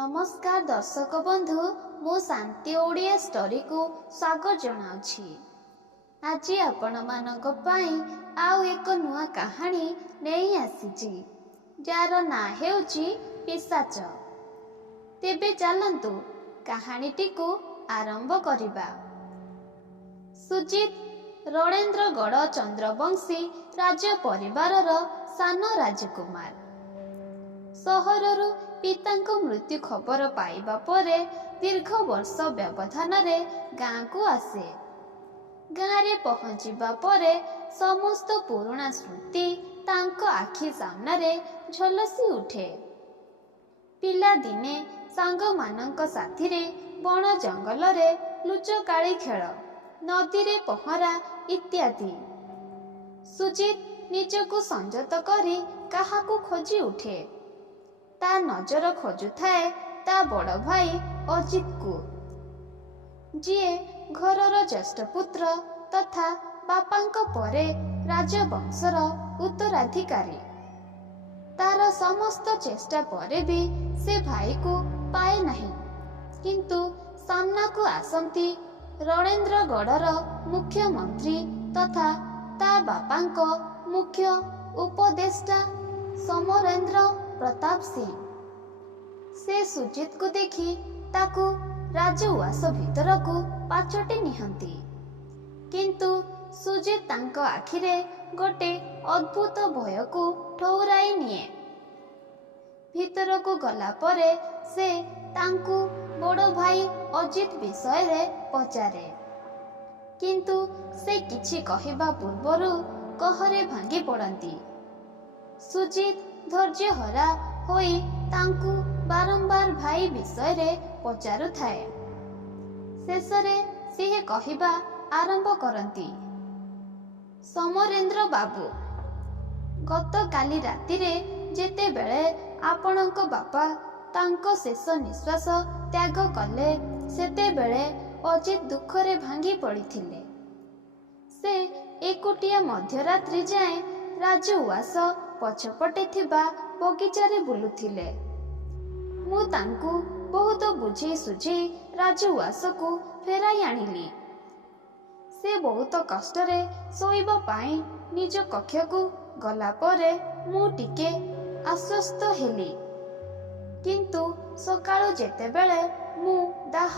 नमस्कार दर्शक बंधु मु शांति ओडिया स्टोरी को स्वागत जनाउछि। आज आपण मानक पई आउ एक नुआ कहानी नहीं आसीछि जार ना हेउछि पिशाच। तेबे चलंतु कहानीटी को आरंभ करिबा। सुजित रणेन्द्रगढ़ चंद्रवंशी राज परिवारर सान राजकुमार। सहररु पितांको मृत्यु खबर पाइबा परे दीर्घ वर्ष व्यवधान रे गाँ को आसे। गाँ रे पहुँचीबा परे समस्त पुराणा स्मृति तांको आखि सामना रे झलसी उठे। पिला दिने सांग मानंक साथी रे बण जंगल रे लुचकाळी खेल, नदी रे पहरा इत्यादि। सुजित निजको संजत करी काहाकू खोजी उठे। ता नजर खोजुथाए ता बड़ भाई अजित को, जिए घरर ज्येष्ठ पुत्र तथा बापांक परे राजवंशर उत्तराधिकारी। तार समस्त चेष्टा परे भी से भाई को पाए नहीं, किंतु सामना को आसंती रणेन्द्रगढ़र मुख्यमंत्री तथा ता बापांक मुख्य उपदेष्टा समरेंद्र प्रताप सिंह। से सुजित को देखी ताकू राजउआस भीतर को पाचटे निहंती, किंतु सुजित तांको आखिरे गोटे अद्भुत भय को ठौराई निए। भीतर को गला परे से तांकू बड़ भाई अजित विषय रे पचारे, किंतु से किछि कहिबा पूर्वरु कहरे भांगी पड़ंती। सुजित धैर्य हरा होई तांकू बारंबार भाई विषय रे पचारु थाए। शेषरे से कहिबा आरंभ करंती। समरेंद्र बाबू, गत काली राति रे जेते बेले आपणक बापा तांको शेष निश्वास त्याग कले सेते बेले अजित दुखरे भांगी पड़िथिले। से एकुटिया मध्यरात्रि जाए राजउआस पछपटे थिबा बगीचारे बुलुथिले। मु तांकू बहुत बुझे सुझे राजउआस को फेराई आनिली। से बहुत कष्टरे सोइबा पाई निज कक्ष को गला परे मु टिके आश्वस्त हेली, किंतु सकाळु जेतेबेले मु दाह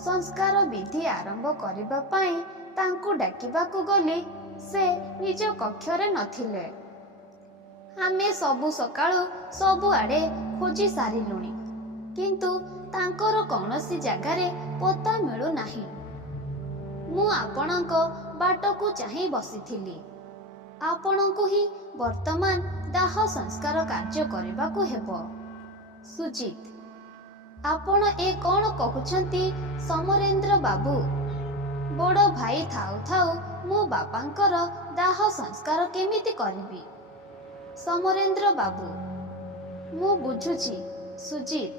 संस्कार विधि आरंभ करिबा पाई तांकू डाकिबाकू गली से निज कक्षरे नथिले। आमे सबु सकाळु सबु आडे खोजी सारिलुणी, किंतु तांकर कौनसी जगारे पता मिलु नाही। मु आपणक बाटकू चाहि बसिथिली। आपणकू ही वर्तमान दाह संस्कार कार्य करिबाकू हेबो। सुजित, आपण ए कोन कहउछंती समरेंद्र बाबू? बड़ भाई थाउ थाउ मो बापांकर दाह संस्कार केमिति करिबी? समरेंद्र बाबू, मु बुझुछि सुजित,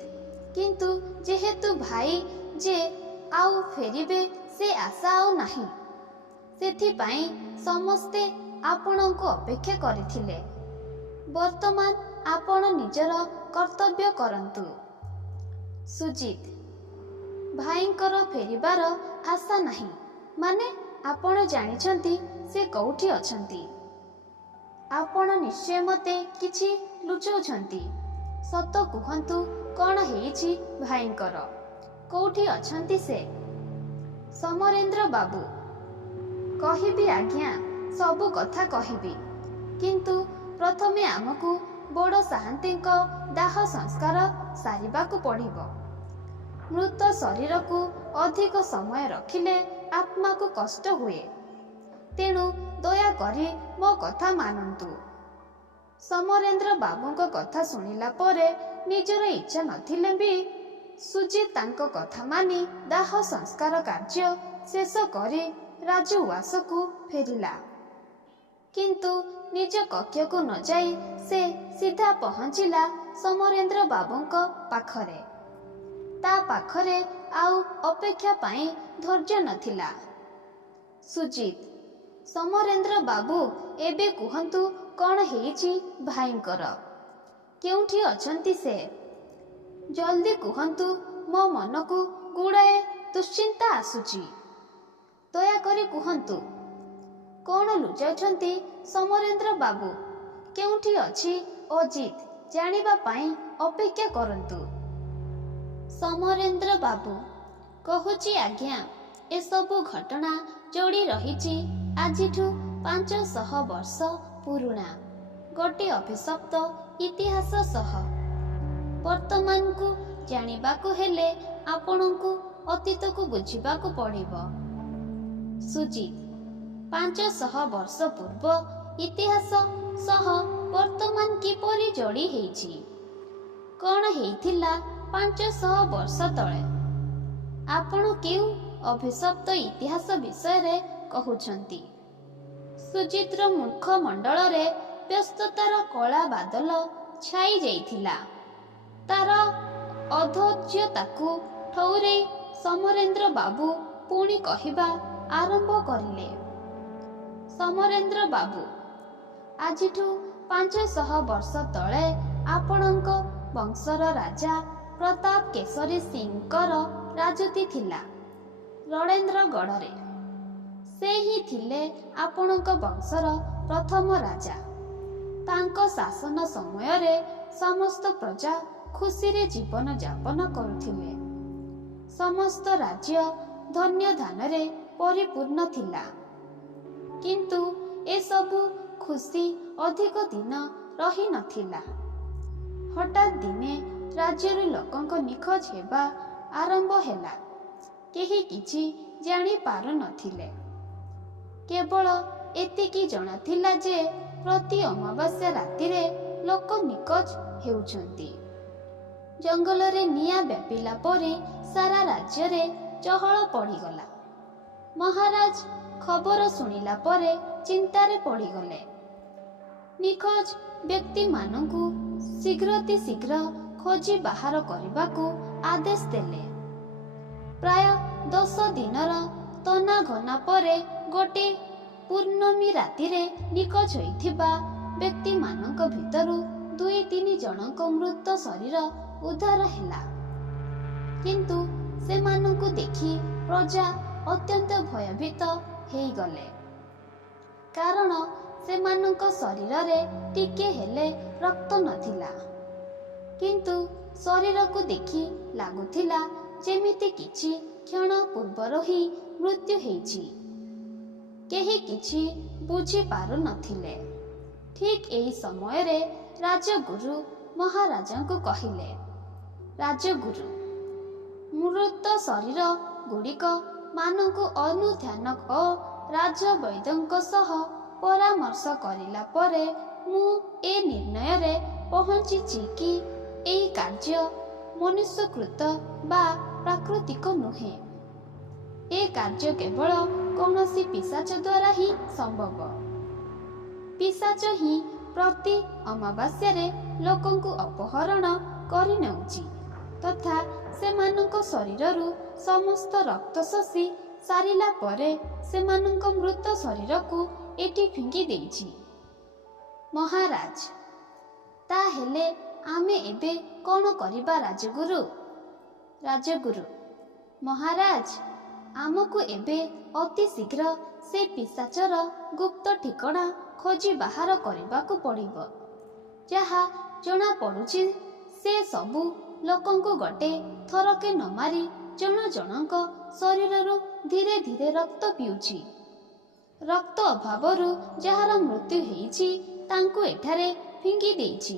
किंतु जेहेतु भाई जे आउ फेरिबे से आशा आउ नाही, सेथिपाई समस्ते आपणको अपेक्षा करिथिले। वर्तमान आपण निजर कर्तव्य करंतु। सुजित, भाईंकर फेरिबार आशा नाही माने आपण जानिछंती से कौठी अछंती। आपण निश्चय मते किछि लुचौछंती। सत कुहंतु कौन हेइछि भाईंकर, कौठी अछंती से? समरेंद्र बाबू, कहिबी आज्ञा, सबु कथा कहिबी, किंतु प्रथमे आमकू बड़ साहंतींक दाह संस्कार सारिबाकू पड़िबो। मृत शरीर को अधिक समय रखिले आत्मा को कष्ट हुए, तेणु दया करी मो कथा मानंतु। समरेंद्र बाबूंको कथा सुनिला परे निजर इच्छा नथिले भी सुजित तांको कथा मानी दाह संस्कार कार्य शेष करी राजउआस को फेरिला, किंतु निज कक्ष को न जाई से सीधा पहुंचिला समरेंद्र बाबूंको पाखरे। ता पाखरे आउ अपेक्षा पाई धैर्य नथिला। सुजित, समरेंद्र बाबू एबे कुहंतु कौन हेइछि भाईंकर, केउठी अछंती से? ଜଲ୍ଦି କୁହନ୍ତୁ, ମୋ ମନକୁ ଗୁଡ଼ାଏ ଦୁଶ୍ଚିନ୍ତା ଆସୁଛି। ଦୟାକରି କୁହନ୍ତୁ, କ'ଣ ଲୁଚାଉଛନ୍ତି ସମରେନ୍ଦ୍ର ବାବୁ? କେଉଁଠି ଅଛି ଅଜିତ? ଜାଣିବା ପାଇଁ ଅପେକ୍ଷା କରନ୍ତୁ। ସମରେନ୍ଦ୍ର ବାବୁ କହୁଛି, ଆଜ୍ଞା, ଏସବୁ ଘଟଣା ଯୋଡ଼ି ରହିଛି ଆଜିଠୁ 500 ବର୍ଷ ପୁରୁଣା ଗୋଟିଏ ଅଭିଶପ୍ତ ଇତିହାସ ସହ। ବର୍ତ୍ତମାନକୁ ଜାଣିବାକୁ ହେଲେ ଆପଣଙ୍କୁ ଅତୀତକୁ ବୁଝିବାକୁ ପଡ଼ିବ। ସୁଜିତ, 500 ବର୍ଷ ପୂର୍ବ ଇତିହାସ ସହ ବର୍ତ୍ତମାନ କିପରି ଯୋଡ଼ି ହେଇଛି? କ'ଣ ହେଇଥିଲା 500 ବର୍ଷ ତଳେ? ଆପଣ କେଉଁ ଅଭିଶପ୍ତ ଇତିହାସ ବିଷୟରେ କହୁଛନ୍ତି? ସୁଜିତର ମୁଖମଣ୍ଡଳରେ ବ୍ୟସ୍ତତାର କଳା ବାଦଲ ଛାଇ ଯାଇଥିଲା। ତାର ଅଧୈର୍ଯ୍ୟତାକୁ ଠଉରେଇ ସମରେନ୍ଦ୍ର ବାବୁ ପୁଣି କହିବା ଆରମ୍ଭ କରିଲେ। ସମରେନ୍ଦ୍ର ବାବୁ, ଆଜିଠୁ 500 ବର୍ଷ ତଳେ ଆପଣଙ୍କ ବଂଶର ରାଜା ପ୍ରତାପ କେଶରୀ ସିଂଙ୍କର ରାଜୁତି ଥିଲା ରଣେନ୍ଦ୍ରଗଡ଼ରେ। ସେ ହିଁ ଥିଲେ ଆପଣଙ୍କ ବଂଶର ପ୍ରଥମ ରାଜା। ତାଙ୍କ ଶାସନ ସମୟରେ ସମସ୍ତ ପ୍ରଜା ଖୁସିରେ ଜୀବନ ଯାପନ କରୁଥିଲେ। ସମସ୍ତ ରାଜ୍ୟ ଧନ୍ୟ ଧାନରେ ପରିପୂର୍ଣ୍ଣ ଥିଲା। କିନ୍ତୁ ଏସବୁ ଖୁସି ଅଧିକ ଦିନ ରହିନଥିଲା। ହଠାତ୍ ଦିନେ ରାଜ୍ୟରୁ ଲୋକଙ୍କ ନିଖୋଜ ହେବା ଆରମ୍ଭ ହେଲା। କେହି କିଛି ଜାଣିପାରୁନଥିଲେ। କେବଳ ଏତିକି ଜଣାଥିଲା ଯେ ପ୍ରତି ଅମାବାସ୍ୟା ରାତିରେ ଲୋକ ନିଖୋଜ ହେଉଛନ୍ତି। ଜଙ୍ଗଲରେ ନିଆଁ ବ୍ୟାପିଲା ପରି ସାରା ରାଜ୍ୟରେ ଚହଳ ପଡ଼ିଗଲା। ମହାରାଜ ଖବର ଶୁଣିଲା ପରେ ଚିନ୍ତାରେ ପଡ଼ିଗଲେ। ନିଖୋଜ ବ୍ୟକ୍ତିମାନଙ୍କୁ ଶୀଘ୍ର ଖୋଜି ବାହାର କରିବାକୁ ଆଦେଶ ଦେଲେ। ପ୍ରାୟ 10 ଦିନର ତନାଘନା ପରେ ଗୋଟିଏ ପୂର୍ଣ୍ଣମୀ ରାତିରେ ନିଖୋଜ ହୋଇଥିବା ବ୍ୟକ୍ତିମାନଙ୍କ ଭିତରୁ 2-3 ଜଣଙ୍କ ମୃତ ଶରୀର ଉଦ୍ଧାର ହେଲା। କିନ୍ତୁ ସେମାନଙ୍କୁ ଦେଖି ପ୍ରଜା ଅତ୍ୟନ୍ତ ଭୟଭୀତ ହେଇଗଲେ। କାରଣ ସେମାନଙ୍କ ଶରୀରରେ ଟିକେ ହେଲେ ରକ୍ତ ନଥିଲା। କିନ୍ତୁ ଶରୀରକୁ ଦେଖି ଲାଗୁଥିଲା ଯେମିତି କିଛି କ୍ଷଣ ପୂର୍ବରୁ ହିଁ ମୃତ୍ୟୁ ହେଇଛି। କେହି କିଛି ବୁଝିପାରୁନଥିଲେ। ଠିକ୍ ଏହି ସମୟରେ ରାଜଗୁରୁ ମହାରାଜାଙ୍କୁ କହିଲେ, ରାଜଗୁରୁ, ମୃତ ଶରୀର ଗୁଡ଼ିକ ମାନଙ୍କୁ ଅନୁଧ୍ୟାନ ଓ ରାଜବୈଦ୍ୟଙ୍କ ସହ ପରାମର୍ଶ କରିଲା ପରେ ମୁଁ ଏ ନିର୍ଣ୍ଣୟରେ ପହଞ୍ଚିଛି କି ଏହି କାର୍ଯ୍ୟ ମନୁଷ୍ୟକୃତ ବା ପ୍ରାକୃତିକ ନୁହେଁ। ଏ କାର୍ଯ୍ୟ କେବଳ କୌଣସି ପିଶାଚ ଦ୍ୱାରା ହିଁ ସମ୍ଭବ। ପିଶାଚ ହିଁ ପ୍ରତି ଅମାବାସ୍ୟାରେ ଲୋକଙ୍କୁ ଅପହରଣ କରିନେଉଛି ତଥା ସେମାନଙ୍କ ଶରୀରରୁ ସମସ୍ତ ରକ୍ତ ଶୋଷି ସାରିଲା ପରେ ସେମାନଙ୍କ ମୃତ ଶରୀରକୁ ଏଠି ଫିଙ୍ଗି ଦେଇଛି। ମହାରାଜ, ତାହେଲେ ଆମେ ଏବେ କ'ଣ କରିବା ରାଜଗୁରୁ? ରାଜଗୁରୁ, ମହାରାଜ, ଆମକୁ ଏବେ ଅତି ଶୀଘ୍ର ସେ ପିଶାଚର ଗୁପ୍ତ ଠିକଣା ଖୋଜି ବାହାର କରିବାକୁ ପଡ଼ିବ। ଯାହା ଜଣାପଡ଼ୁଛି ସେ ସବୁ ଲୋକଙ୍କୁ ଗୋଟେ ଥରକେ ନ ମାରି ଜଣ ଜଣଙ୍କ ଶରୀରରୁ ଧୀରେ ଧୀରେ ରକ୍ତ ପିଉଛି। ରକ୍ତ ଅଭାବରୁ ଯାହାର ମୃତ୍ୟୁ ହେଇଛି ତାଙ୍କୁ ଏଠାରେ ଫିଙ୍ଗି ଦେଇଛି।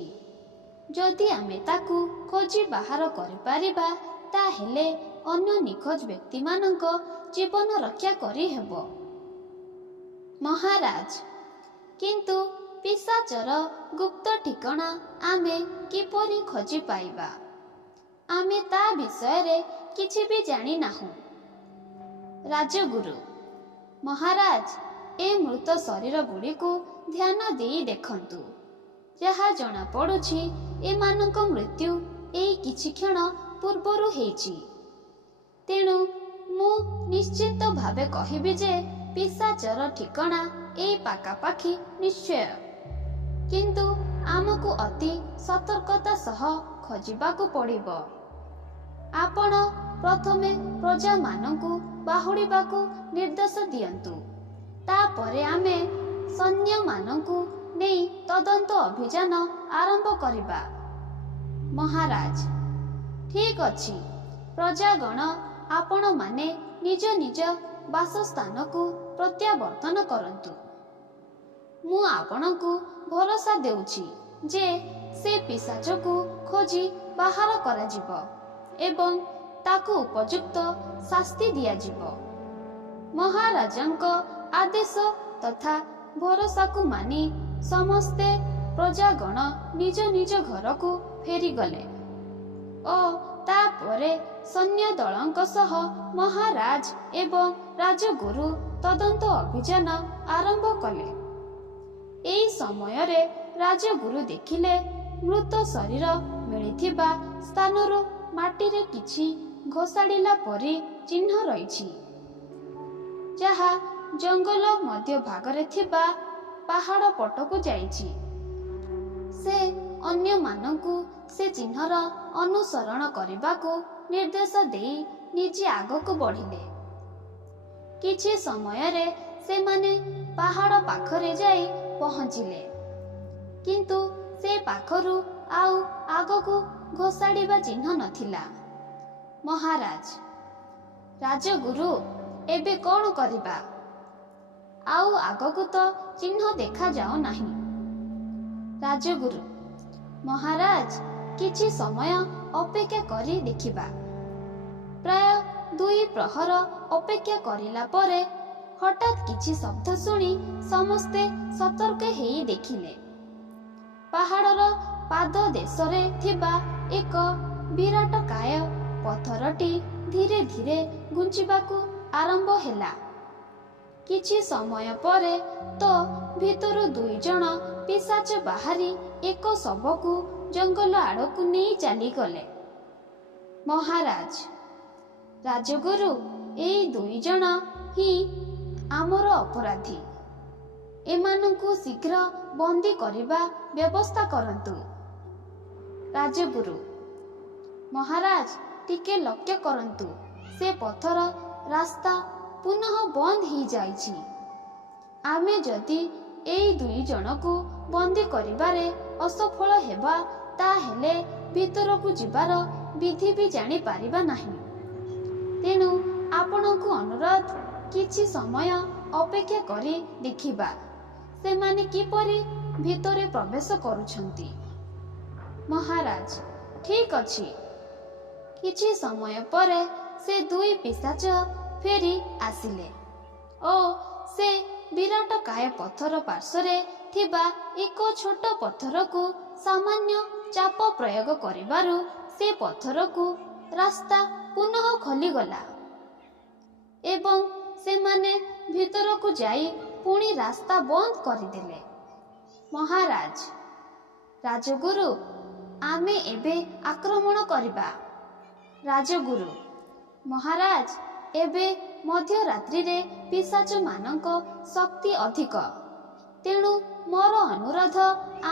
ଯଦି ଆମେ ତାକୁ ଖୋଜି ବାହାର କରିପାରିବା ତାହେଲେ ଅନ୍ୟ ନିଖୋଜ ବ୍ୟକ୍ତିମାନଙ୍କ ଜୀବନ ରକ୍ଷା କରିହେବ। ମହାରାଜ, କିନ୍ତୁ ପିଶାଚର ଗୁପ୍ତ ଠିକଣା ଆମେ କିପରି ଖୋଜି ପାଇବା? ଆମେ ତା ବିଷୟରେ କିଛି ବି ଜାଣିନାହୁଁ। ରାଜଗୁରୁ, ମହାରାଜ, ଏ ମୃତ ଶରୀର ଗୁଡ଼ିକୁ ଧ୍ୟାନ ଦେଇ ଦେଖନ୍ତୁ। ଯାହା ଜଣାପଡ଼ୁଛି ଏମାନଙ୍କ ମୃତ୍ୟୁ ଏଇ କିଛି କ୍ଷଣ ପୂର୍ବରୁ ହେଇଛି। ତେଣୁ ମୁଁ ନିଶ୍ଚିତ ଭାବେ କହିବି ଯେ ପିଶାଚର ଠିକଣା ଏଇ ପାଖାପାଖି ନିଶ୍ଚୟ। କିନ୍ତୁ ଆମକୁ ଅତି ସତର୍କତା ସହ ଖୋଜିବାକୁ ପଡ଼ିବ। ଆପଣ ପ୍ରଥମେ ପ୍ରଜାମାନଙ୍କୁ ବାହୁଡ଼ିବାକୁ ନିର୍ଦ୍ଦେଶ ଦିଅନ୍ତୁ। ତାପରେ ଆମେ ସୈନ୍ୟମାନଙ୍କୁ ନେଇ ତଦନ୍ତ ଅଭିଯାନ ଆରମ୍ଭ କରିବା। ମହାରାଜ, ଠିକ୍ ଅଛି। ପ୍ରଜାଗଣ, ଆପଣମାନେ ନିଜ ନିଜ ବାସସ୍ଥାନକୁ ପ୍ରତ୍ୟାବର୍ତ୍ତନ କରନ୍ତୁ। ମୁଁ ଆପଣଙ୍କୁ ଭରସା ଦେଉଛି ଯେ ସେ ପିଶାଚକୁ ଖୋଜି ବାହାର କରାଯିବ ଏବଂ ତାକୁ ଉପଯୁକ୍ତ ଶାସ୍ତି ଦିଆଯିବ। ମହାରାଜାଙ୍କ ଆଦେଶ ତଥା ଭରସାକୁ ମାନି ସମସ୍ତେ ପ୍ରଜାଗଣ ନିଜ ନିଜ ଘରକୁ ଫେରିଗଲେ ଓ ତାପରେ ସୈନ୍ୟ ଦଳଙ୍କ ସହ ମହାରାଜ ଏବଂ ରାଜଗୁରୁ ତଦନ୍ତ ଅଭିଯାନ ଆରମ୍ଭ କଲେ। ଏହି ସମୟରେ ରାଜଗୁରୁ ଦେଖିଲେ ମୃତ ଶରୀର ମିଳିଥିବା ସ୍ଥାନରୁ ମାଟିରେ କିଛି ଘୋଷାଡ଼ିଲା ପରି ଚିହ୍ନ ରହିଛି, ଯାହା ଜଙ୍ଗଲ ମଧ୍ୟଭାଗରେ ଥିବା ପାହାଡ଼ ପଟକୁ ଯାଇଛି। ସେ ଅନ୍ୟମାନଙ୍କୁ ସେ ଚିହ୍ନର ଅନୁସରଣ କରିବାକୁ ନିର୍ଦ୍ଦେଶ ଦେଇ ନିଜେ ଆଗକୁ ବଢ଼ିଲେ। କିଛି ସମୟରେ ସେମାନେ ପାହାଡ଼ ପାଖରେ ଯାଇ ପହଞ୍ଚିଲେ, କିନ୍ତୁ ସେ ପାଖରୁ ଆଉ ଆଗକୁ ଘୋଷାଡ଼ିବା ଚିହ୍ନ ନଥିଲା। ମହାରାଜ, ରାଜଗୁରୁ, ଏବେ କ'ଣ କରିବା? ଆଉ ଆଗକୁ ତ ଚିହ୍ନ ଦେଖାଯାଉ ନାହିଁ। ରାଜଗୁରୁ, ମହାରାଜ, କିଛି ସମୟ ଅପେକ୍ଷା କରି ଦେଖିବା। ପ୍ରାୟ 2 ପ୍ରହର ଅପେକ୍ଷା କରିଲା ପରେ ହଠାତ୍ କିଛି ଶବ୍ଦ ଶୁଣି ସମସ୍ତେ ସତର୍କ ହେଇ ଦେଖିଲେ ପାହାଡ଼ର ପାଦଦେଶରେ ଥିବା ଏକ ବିରାଟକାୟ ପଥରଟି ଧୀରେ ଧୀରେ ଘୁଞ୍ଚିବାକୁ ଆରମ୍ଭ ହେଲା। କିଛି ସମୟ ପରେ ତ ଭିତରୁ 2 ଜଣ ପିଶାଚ ବାହାରି ଏକ ଶବକୁ ଜଙ୍ଗଲ ଆଡ଼କୁ ନେଇ ଚାଲିଗଲେ। ମହାରାଜ, ରାଜଗୁରୁ, ଏଇ 2 ଜଣ ହିଁ ଆମର ଅପରାଧୀ। ଏମାନଙ୍କୁ ଶୀଘ୍ର ବନ୍ଦୀ କରିବା ବ୍ୟବସ୍ଥା କରନ୍ତୁ। ରାଜଗୁରୁ, ମହାରାଜ, ଟିକେ ଲକ୍ଷ୍ୟ କରନ୍ତୁ। ସେ ପଥର ରାସ୍ତା ପୁନଃ ବନ୍ଦ ହେଇଯାଇଛି। ଆମେ ଯଦି ଏଇ 2 ଜଣକୁ ବନ୍ଦୀ କରିବାରେ ଅସଫଳ ହେବା, ତାହେଲେ ଭିତରକୁ ଯିବାର ବିଧି ବି ଜାଣିପାରିବା ନାହିଁ। ତେଣୁ ଆପଣଙ୍କୁ ଅନୁରୋଧ, କିଛି ସମୟ ଅପେକ୍ଷା କରି ଦେଖିବା ସେମାନେ କିପରି ଭିତରେ ପ୍ରବେଶ କରୁଛନ୍ତି। ମହାରାଜ, ଠିକ୍ ଅଛି। କିଛି ସମୟ ପରେ ସେ 2 ପିଶାଚ ଫେରି ଆସିଲେ ଓ ସେ ବିରାଟକାୟ ପଥର ପାର୍ଶ୍ୱରେ ଥିବା ଏକ ଛୋଟ ପଥରକୁ ସାମାନ୍ୟ ଚାପ ପ୍ରୟୋଗ କରିବାରୁ ସେ ପଥରକୁ ରାସ୍ତା ପୁନଃ ଖୋଲିଗଲା ଏବଂ ସେମାନେ ଭିତରକୁ ଯାଇ ପୁଣି ରାସ୍ତା ବନ୍ଦ କରିଦେଲେ। ମହାରାଜ, ରାଜଗୁରୁ, ଆମେ ଏବେ ଆକ୍ରମଣ କରିବା। ରାଜଗୁରୁ, ମହାରାଜ, ଏବେ ମଧ୍ୟରାତ୍ରିରେ ପିଶାଚମାନଙ୍କ ଶକ୍ତି ଅଧିକ। ତେଣୁ ମୋର ଅନୁରୋଧ,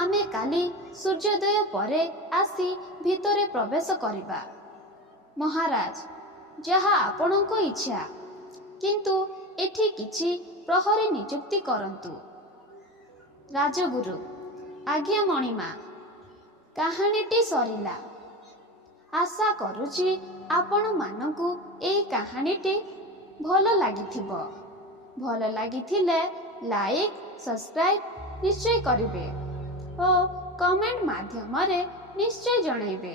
ଆମେ କାଲି ସୂର୍ଯ୍ୟୋଦୟ ପରେ ଆସି ଭିତରେ ପ୍ରବେଶ କରିବା। ମହାରାଜ, ଯାହା ଆପଣଙ୍କ ଇଚ୍ଛା, କିନ୍ତୁ ଏଠି କିଛି ପ୍ରହରୀ ନିଯୁକ୍ତି କରନ୍ତୁ। ରାଜଗୁରୁ, ଆଜ୍ଞା ମଣିମା। କାହାଣୀଟି ସରିଲା। ଆଶା କରୁଛି ଆପଣମାନଙ୍କୁ ଏହି କାହାଣୀଟି ଭଲ ଲାଗିଥିବ। ଭଲ ଲାଗିଥିଲେ ଲାଇକ୍, ସବସ୍କ୍ରାଇବ୍ ନିଶ୍ଚୟ କରିବେ ଓ କମେଣ୍ଟ ମାଧ୍ୟମରେ ନିଶ୍ଚୟ ଜଣାଇବେ।